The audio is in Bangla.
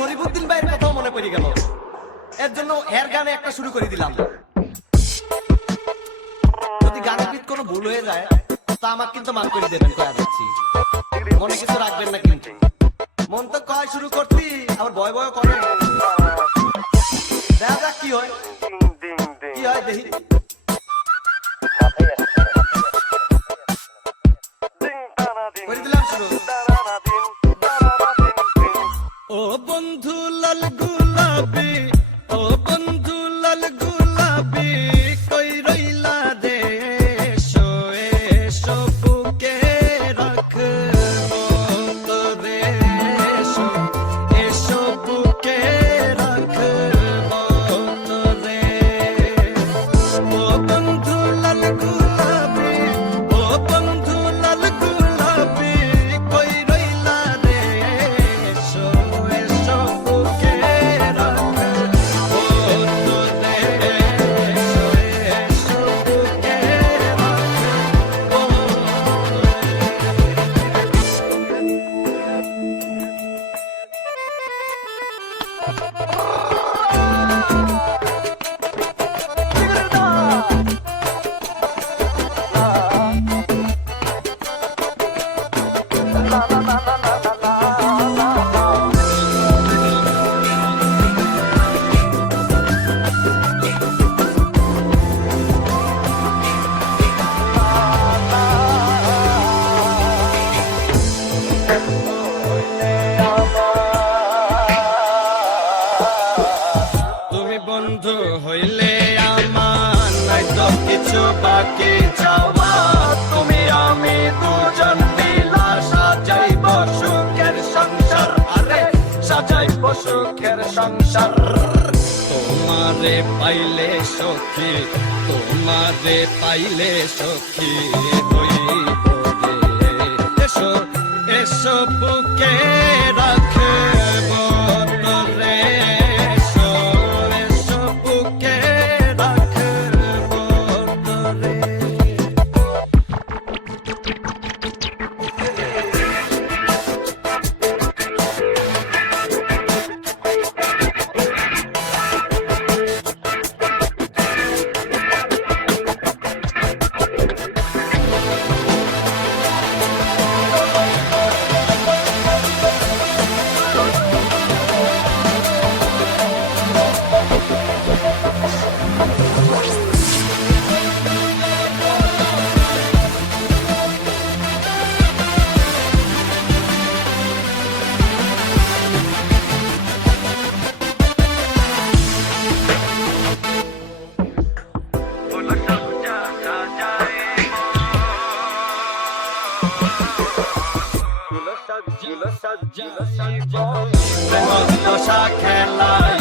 শরীফুদ্দিন ভাইয়ের কথাও মনে পড়ে গেল। এর জন্য এর গানে একটা শুরু করে দিলাম। যদি গানের ভিত কোনো ভুল হয়ে যায় তা আমাকে কিন্তু মাফ করে দেবেন, কয়া যাচ্ছি, মনে কিছু রাখবেন না কিন্তু। মন তো কয় শুরু করতি, আবার ভয় ভয় করে। দেখা যাক কি হয়, কি হয় দেখি। করে দিলাম শুরু। ও বন্ধু লাল গুলাবি, ও বন্ধু লাল গুলাবি, কই রইলা দে, এসো এসো বুকে রাখবো তোরে, এসো এসো বুকে রাখবো তোরে। ও বন্ধু লাল গুলাবি, ও বন্ধু লাল গুলাবি, কই রইলা দে, এসো এসো বুকে রাখবো তোরে, এসো এসো বুকে রাখবো তুমি বন্ধু হইলে আমার নাই তো কিছু বাকি চাওয়া, তুমি আমি দুজন মিলা সাজাইব সুখের সংসার, আরে সাজাইব সুখের সংসার। তোমারে পাইলে সখী, তোমারে পাইলে সখী হইব রে, এসো এসো বুকে রাখব তোরে, এসো এসো বুকে রাখব তোরে। প্রেম খেলায়